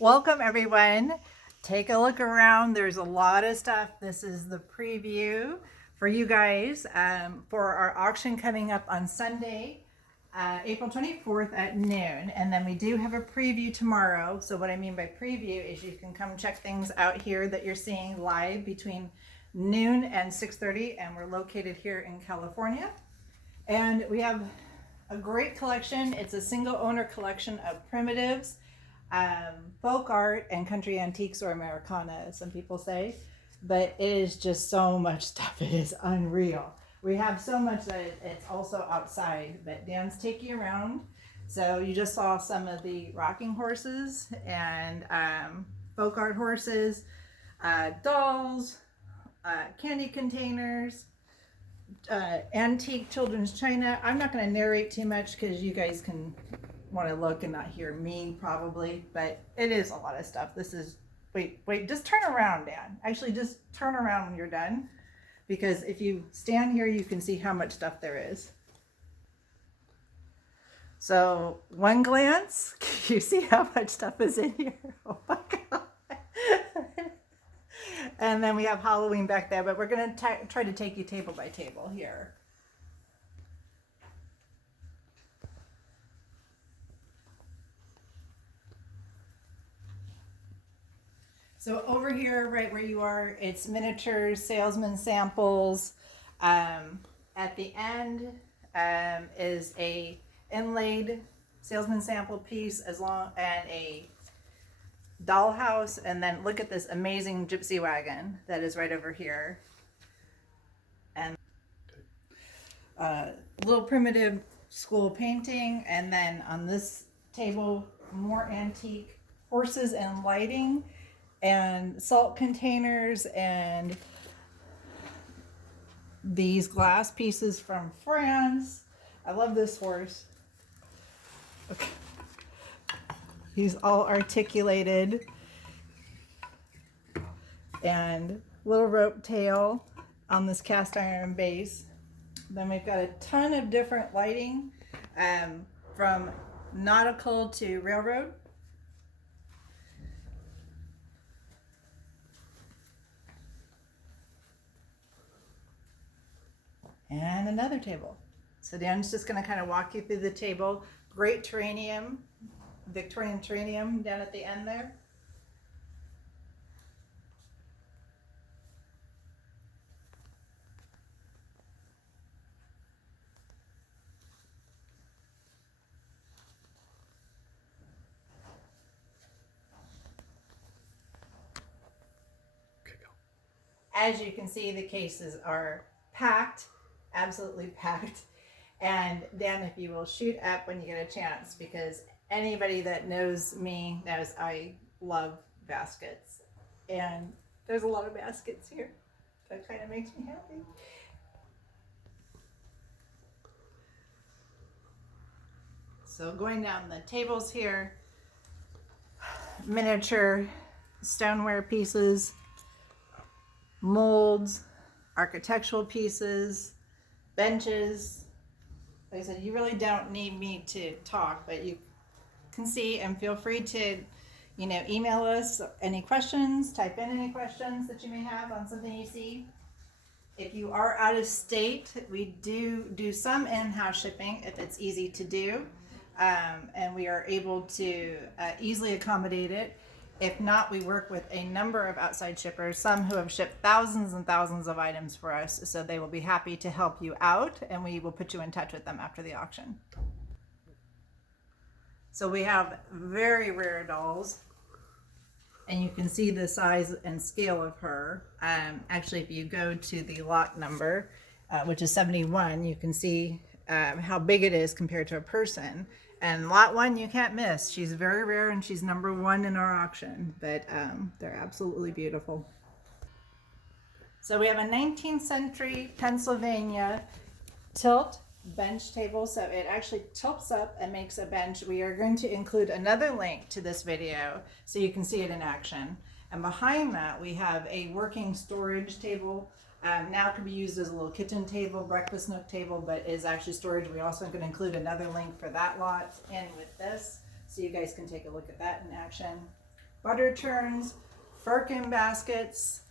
Welcome everyone. Take a look around. There's a lot of stuff. This is the preview for you guys for our auction coming up on Sunday, April 24th at noon. And then we do have a preview tomorrow. So what I mean by preview is you can come check things out here that you're seeing live between noon and 6:30. And we're located here in California. And we have a great collection. It's a single owner collection of primitives, folk art, and country antiques, or Americana, as some people say. But it is just so much stuff. It is unreal. We have so much that it's also outside, but Dan's taking you around. So you just saw some of the rocking horses and folk art horses, dolls, candy containers, antique children's china. I'm not going to narrate too much because you guys can want to look and not hear me probably, but it is a lot of stuff. This is, wait, just turn around, Dan. Actually, just turn around when you're done, because if you stand here, you can see how much stuff there is. So one glance, you see how much stuff is in here. Oh my God. And then we have Halloween back there, but we're going to try to take you table by table here. So over here, right where you are, it's miniatures, salesman samples. At the end is a inlaid salesman sample piece, and a dollhouse, and then look at this amazing gypsy wagon that is right over here. And little primitive school painting, and then on this table, more antique horses and lighting, and salt containers, and these glass pieces from France. I love this horse. Okay. He's all articulated, and little rope tail on this cast iron base. Then we've got a ton of different lighting, from nautical to railroad. And another table. So Dan's just going to kind of walk you through the table. Great terranium, Victorian terranium down at the end there. As you can see, the cases are packed, absolutely packed. And Dan, if you will shoot up when you get a chance, because anybody that knows me knows I love baskets. And there's a lot of baskets here. That kind of makes me happy. So going down the tables here, miniature stoneware pieces, molds, architectural pieces, benches. Like I said, you really don't need me to talk, but you can see, and feel free to, email us any questions, type in any questions that you may have on something you see. If you are out of state, we do some in-house shipping if it's easy to do, and we are able to easily accommodate it. If not, we work with a number of outside shippers, some who have shipped thousands and thousands of items for us, so they will be happy to help you out, and we will put you in touch with them after the auction. So we have very rare dolls, and you can see the size and scale of her. Actually, if you go to the lot number, which is 71, you can see how big it is compared to a person. And lot 1 you can't miss. She's very rare, and she's number 1 in our auction, but they're absolutely beautiful. So we have a 19th century Pennsylvania tilt bench table. So it actually tilts up and makes a bench. We are going to include another link to this video so you can see it in action. And behind that, we have a working storage table. Now it can be used as a little kitchen table, breakfast nook table, but is actually storage. We also going to include another link for that lot in with this, so you guys can take a look at that in action. butter churns, firkin baskets.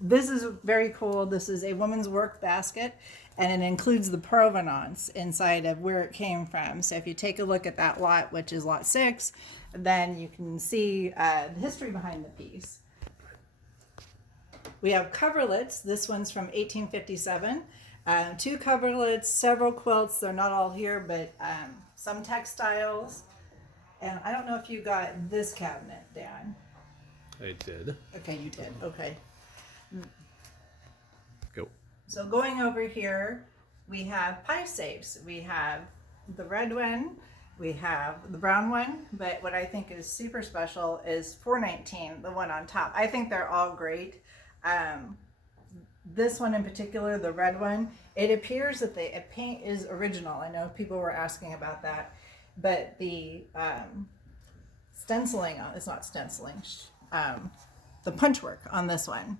This is very cool. This is a woman's work basket, and it includes the provenance inside of where it came from. So if you take a look at that lot, which is lot 6, then you can see the history behind the piece. We have coverlets. This one's from 1857. 2 coverlets, several quilts. They're not all here, but some textiles. And I don't know if you got this cabinet, Dan. I did. Okay, you did. Okay. Go. So going over here, we have pie safes. We have the red one, we have the brown one, but what I think is super special is 419, the one on top. I think they're all great. This one in particular, the red one, it appears that the paint is original. I know people were asking about that, but the stenciling on, it's not stenciling, the punch work on this one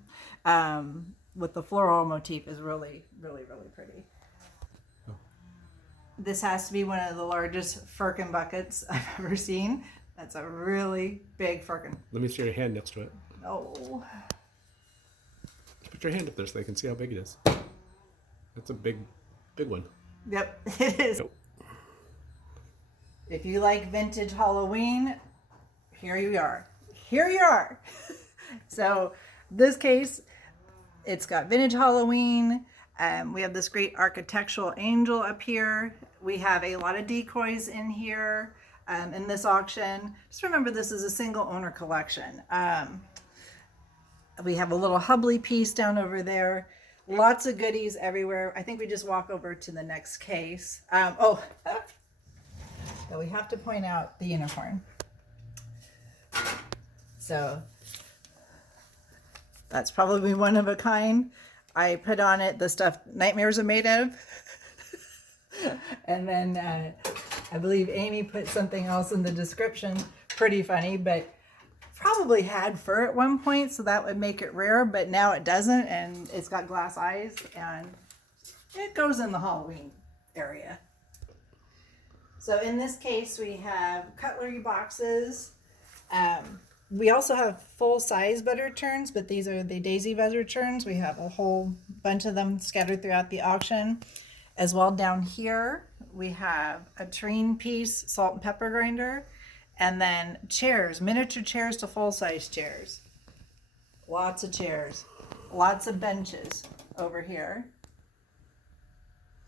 with the floral motif is really, really, really pretty. Oh. This has to be one of the largest firkin buckets I've ever seen. That's a really big firkin. Let me see your hand next to it. Oh. Put your hand up there so they can see how big it is. That's a big one. Yep, it is. Nope. If you like vintage Halloween, here you are. Here you are. So this case, it's got vintage Halloween. We have this great architectural angel up here. We have a lot of decoys in here in this auction. Just remember, this is a single owner collection. We have a little Hubley piece down over there. Lots of goodies everywhere. I think we just walk over to the next case. So we have to point out the unicorn. So that's probably one of a kind. I put on it the stuff nightmares are made of. And then I believe Amy put something else in the description. Pretty funny, but probably had fur at one point, so that would make it rare, but now it doesn't, and it's got glass eyes, and it goes in the Halloween area. So in this case, we have cutlery boxes. We also have full-size butter churns, but these are the daisy butter churns. We have a whole bunch of them scattered throughout the auction. As well, down here, we have a tureen piece, salt and pepper grinder, and then chairs, miniature chairs to full-size chairs. Lots of chairs, lots of benches over here.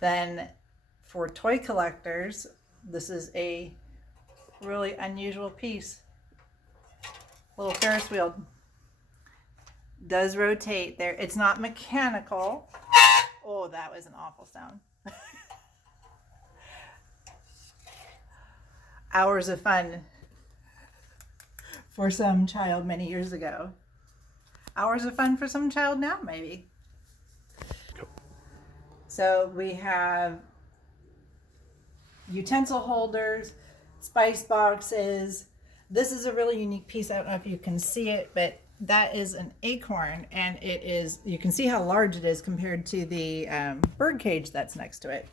Then for toy collectors, this is a really unusual piece. Little Ferris wheel. Does rotate there. It's not mechanical. Oh, that was an awful sound. Hours of fun for some child many years ago. Hours of fun for some child now, maybe. So we have utensil holders, spice boxes. This is a really unique piece. I don't know if you can see it, but that is an acorn, and it is, you can see how large it is compared to the bird cage that's next to it.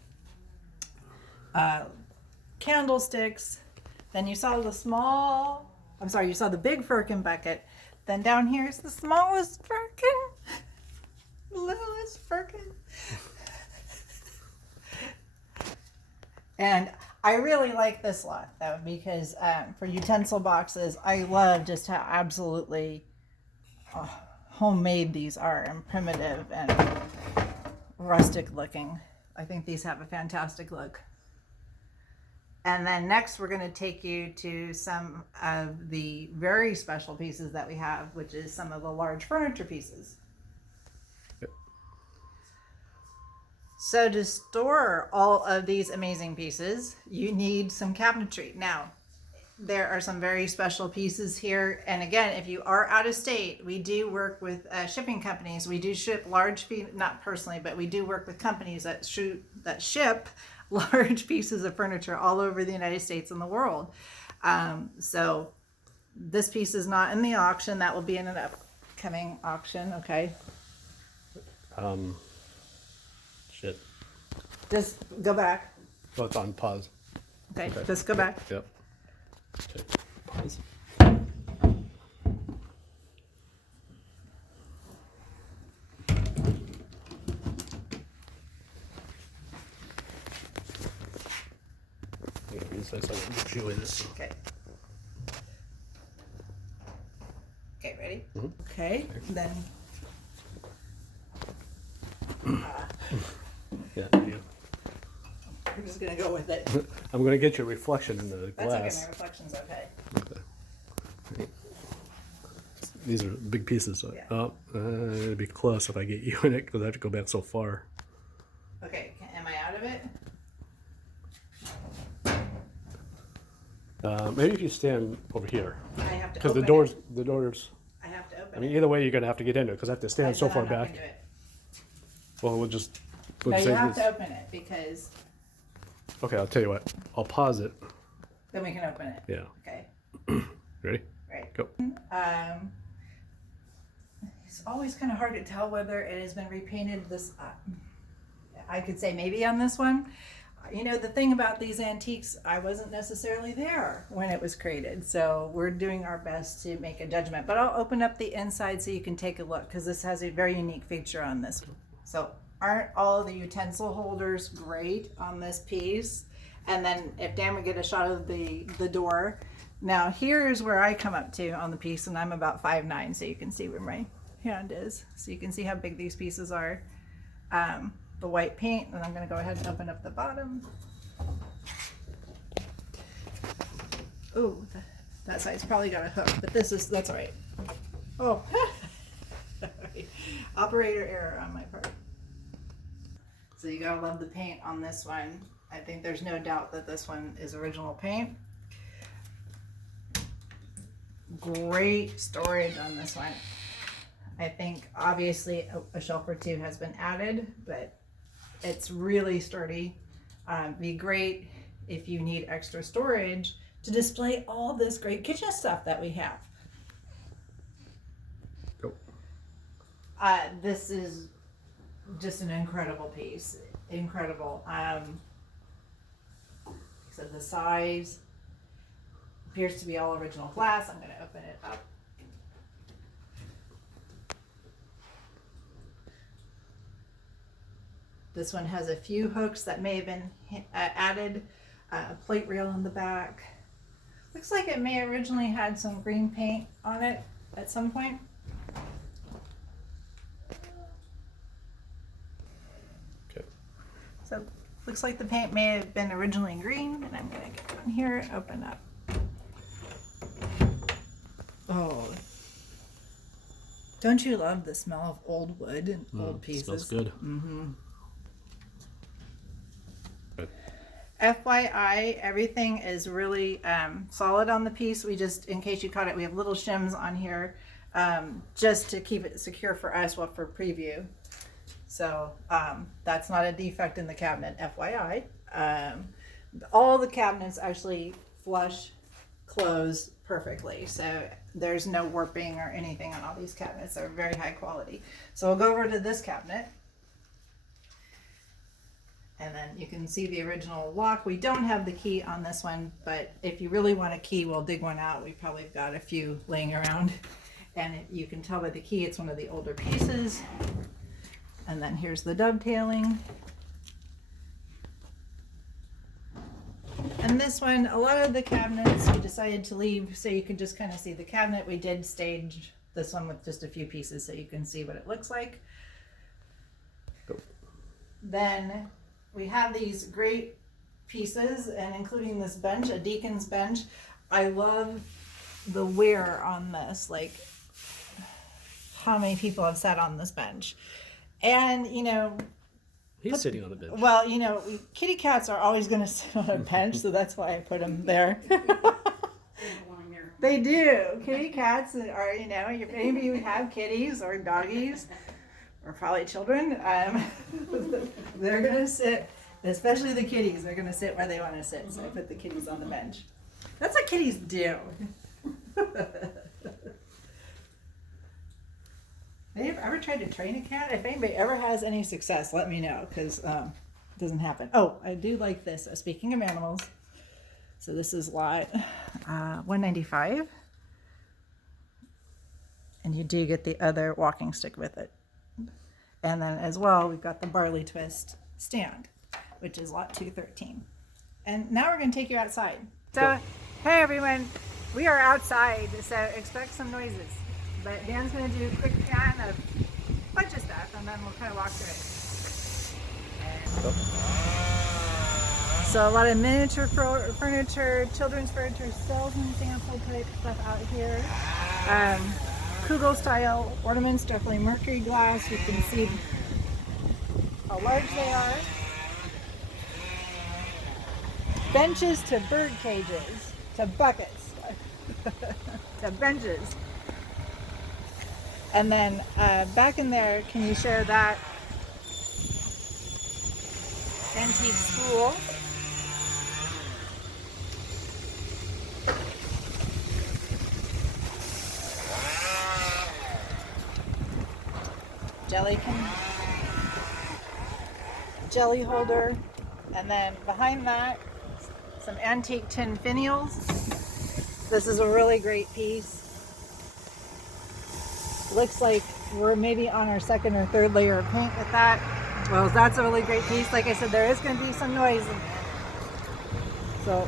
Candlesticks. Then you saw the you saw the big firkin bucket. Then down here is the smallest firkin. Littlest firkin. And I really like this lot though, because for utensil boxes, I love just how absolutely homemade these are, and primitive and rustic looking. I think these have a fantastic look. And then next we're going to take you to some of the very special pieces that we have, which is some of the large furniture pieces. Yep. So to store all of these amazing pieces, you need some cabinetry. Now, there are some very special pieces here. And again, if you are out of state, we do work with shipping companies. We do ship large, not personally, but we do work with companies that ship large pieces of furniture all over the United States and the world. So this piece is not in the auction. That will be in an upcoming auction. Okay. Shit. Just go back. Oh, it's on pause. Okay. Just go back. Yep. Okay. Pause. this way so I can show you this. Okay. Okay, ready? Okay, then. Yeah. We're just gonna go with it. I'm gonna get your reflection in the That's glass. okay. My reflection's okay. These are big pieces. So, Yeah. It'd be close if I get you in it because I have to go back so far. Okay, am I out of it? Maybe if you stand over here, I have to because open the doors, it. I I have to open mean, it. either way, you're gonna have to get into it because I have to stand so Then far I'm not back. gonna do it. Well, we'll just. No, say you have this. to open it because Okay, I'll tell you what. I'll pause it. then we can open it. Yeah. Okay. Ready? Right. Go. It's always kind of hard to tell whether it has been repainted this. I could say maybe on this one. You know, the thing about these antiques, I wasn't necessarily there when it was created. So we're doing our best to make a judgment. But I'll open up the inside so you can take a look because this has a very unique feature on this. So aren't all the utensil holders great on this piece? And then if Dan would get a shot of the door. Now here's where I come up to on the piece, and I'm about 5'9", so you can see where my hand is. So you can see how big these pieces are. The white paint, and I'm going to go ahead and open up the bottom. Oh, that side's probably got a hook, but that's all right. Oh, operator error on my part. So you gotta love the paint on this one. I think there's no doubt that this one is original paint. Great storage on this one. I think obviously a shelf or two has been added, but it's really sturdy. Be great if you need extra storage to display all this great kitchen stuff that we have. Go. This is just an incredible piece. Incredible. So the size appears to be all original glass. I'm going to open it up. This one has a few hooks that may have been added, a plate rail in the back. Looks like it may originally had some green paint on it at some point. Okay. So looks like the paint may have been originally green, and I'm going to get down here, open up. Oh, don't you love the smell of old wood and old pieces? Smells good. Mm-hmm. Good. FYI, everything is really solid on the piece. We just, in case you caught it, we have little shims on here just to keep it secure for us, well, for preview. So that's not a defect in the cabinet, FYI. All the cabinets actually flush, close perfectly. So there's no warping or anything on all these cabinets. They're very high quality. So we'll go over to this cabinet. And then you can see the original lock. We don't have the key on this one, but if you really want a key, we'll dig one out. We probably got a few laying around. And you can tell by the key, it's one of the older pieces. And then here's the dovetailing. And this one, a lot of the cabinets we decided to leave so you can just kind of see the cabinet. We did stage this one with just a few pieces so you can see what it looks like. Go. Then we have these great pieces, and including this bench, a Deacon's bench. I love the wear on this, like how many people have sat on this bench. And, you know, He's sitting on the bench. well, you know, kitty cats are always going to sit on a bench, so that's why I put them there. They do. Kitty cats are, you know, if any of you have kitties or doggies, or probably children, they're going to sit, especially the kitties, they're going to sit where they want to sit. So I put the kitties on the bench. That's what kitties do. Have you ever tried to train a cat? If anybody ever has any success, let me know, because it doesn't happen. Oh, I do like this. Speaking of animals, so this is lot 195, and you do get the other walking stick with it. And then as well, we've got the barley twist stand, which is lot 213. And now we're going to take you outside. So, hey everyone, we are outside, so expect some noises. But Dan's going to do a quick scan of a bunch of stuff, and then we'll kind of walk through it. So a lot of miniature furniture, children's furniture, salesman sample type stuff out here. Kugel style ornaments, definitely mercury glass. You can see how large they are. Benches to bird cages, to buckets, to benches. And then back in there, can you share that antique spool? Jelly holder, and then behind that, some antique tin finials. This is a really great piece. Looks like we're maybe on our second or third layer of paint with that. Well, that's a really great piece. Like I said, there is going to be some noise. So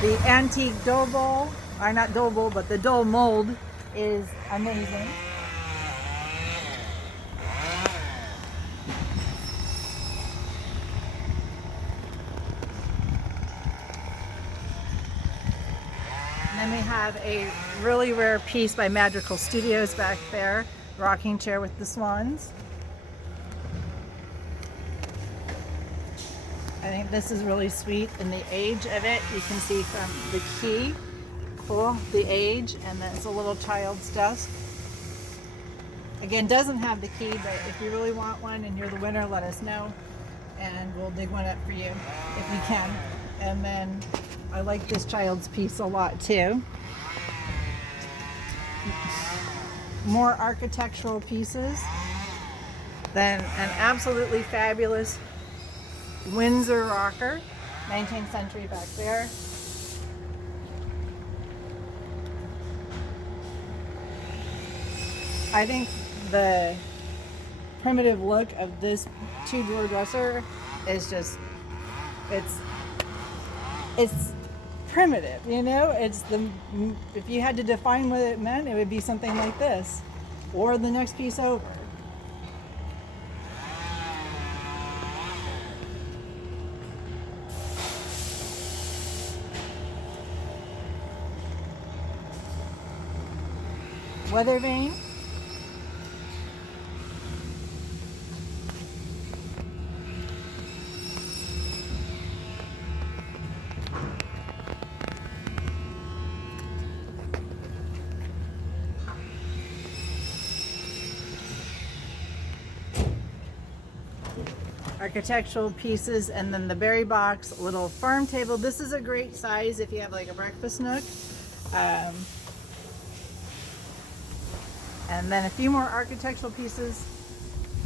the antique dough bowl, or not dough bowl, but the dough mold is amazing. And then we have a really rare piece by Magical Studios back there, rocking chair with the swans. I think this is really sweet in the age of it. You can see from the key, cool, the age, and then it's a little child's desk. Again, doesn't have the key, but if you really want one and you're the winner, let us know and we'll dig one up for you if you can. And then I like this child's piece a lot too. More architectural pieces. Then an absolutely fabulous Windsor rocker, 19th century back there. I think the primitive look of this two-drawer dresser is just, it's primitive, you know? It's if you had to define what it meant, it would be something like this, or the next piece over. Weather vane. Architectural pieces, and then the berry box, little farm table. This is a great size if you have like a breakfast nook. And then a few more architectural pieces.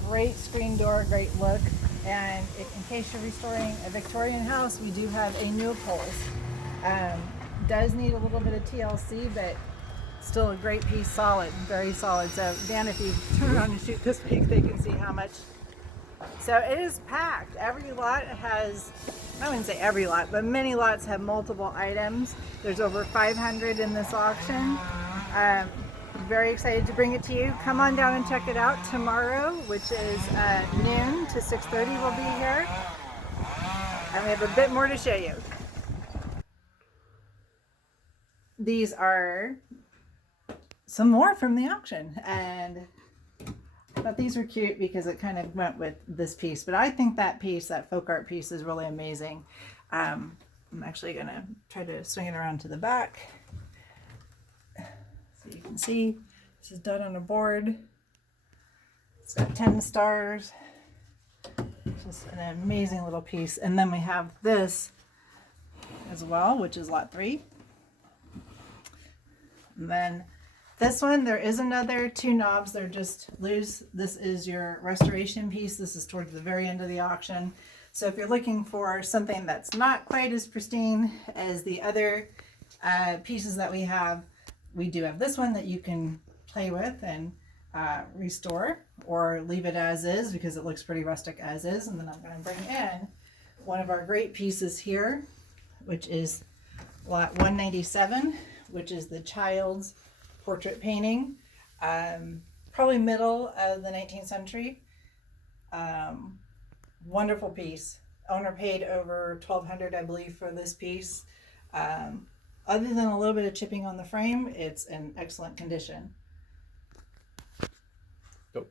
Great screen door, great look. And in case you're restoring a Victorian house, we do have a new upholst. Does need a little bit of TLC, but still a great piece, solid, very solid. So Dan, if you turn on and shoot this week, they can see how much. So it is packed. Every lot has, I wouldn't say every lot, but many lots have multiple items. There's over 500 in this auction. Very excited to bring it to you. Come on down and check it out tomorrow, which is noon to 6:30. We'll be here. And we have a bit more to show you. These are some more from the auction, and I thought these were cute because it kind of went with this piece. But I think that piece, that folk art piece, is really amazing. I'm actually going to try to swing it around to the back. So you can see this is done on a board. It's got 10 stars. Just an amazing little piece. And then we have this as well, which is lot 3. And then this one, there is another 2 knobs. They're just loose. This is your restoration piece. This is towards the very end of the auction. So if you're looking for something that's not quite as pristine as the other pieces that we have, we do have this one that you can play with and restore or leave it as is because it looks pretty rustic as is. And then I'm going to bring in one of our great pieces here, which is lot 197, which is the child's portrait painting, probably middle of the 19th century. Wonderful piece. Owner paid over $1,200, I believe, for this piece. Other than a little bit of chipping on the frame, it's in excellent condition. Nope.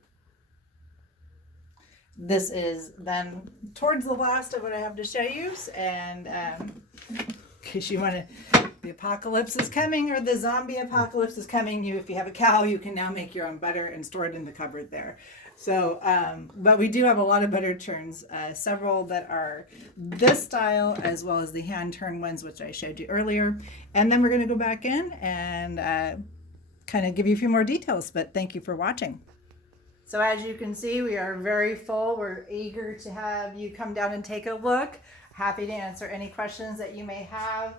This is then towards the last of what I have to show you, and because you want to, the apocalypse is coming, or the zombie apocalypse is coming. If you have a cow, you can now make your own butter and store it in the cupboard there. So, but we do have a lot of butter churns, several that are this style, as well as the hand turn ones, which I showed you earlier. And then we're going to go back in and kind of give you a few more details, but thank you for watching. So as you can see, we are very full. We're eager to have you come down and take a look. Happy to answer any questions that you may have.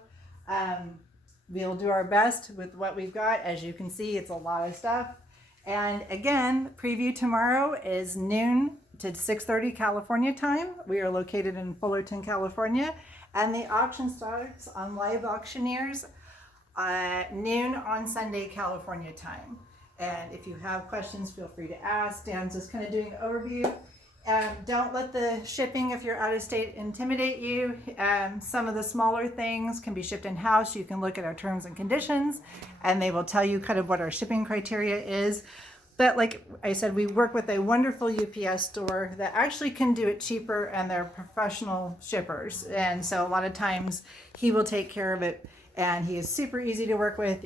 We'll do our best with what we've got. As you can see, it's a lot of stuff. And again, preview tomorrow is noon to 6:30 California time. We are located in Fullerton, California. And the auction starts on Live Auctioneers noon on Sunday, California time. And if you have questions, feel free to ask. Dan's just kind of doing an overview. Don't let the shipping, if you're out of state, intimidate you. Some of the smaller things can be shipped in-house. You can look at our terms and conditions, and they will tell you kind of what our shipping criteria is. But like I said, we work with a wonderful UPS store that actually can do it cheaper, and they're professional shippers. And so a lot of times he will take care of it, and he is super easy to work with.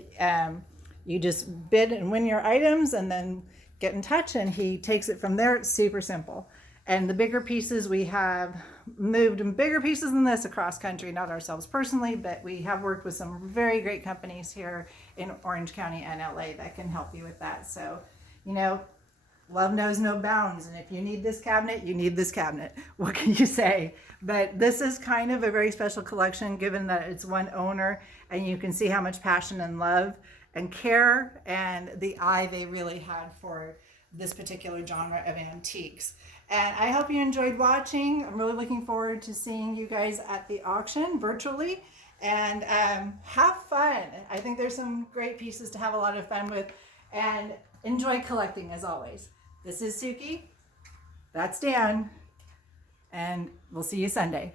You just bid and win your items and then get in touch, and he takes it from there. It's super simple. And the bigger pieces, we have moved bigger pieces than this across country, not ourselves personally, but we have worked with some very great companies here in Orange County and LA that can help you with that. So, you know, love knows no bounds. And if you need this cabinet, you need this cabinet. What can you say? But this is kind of a very special collection, given that it's one owner, and you can see how much passion and love and care and the eye they really had for this particular genre of antiques. And I hope you enjoyed watching. I'm really looking forward to seeing you guys at the auction virtually, and have fun. I think there's some great pieces to have a lot of fun with, and enjoy collecting as always. This is Suki. That's Dan. And we'll see you Sunday.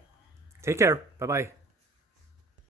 Take care. Bye-bye.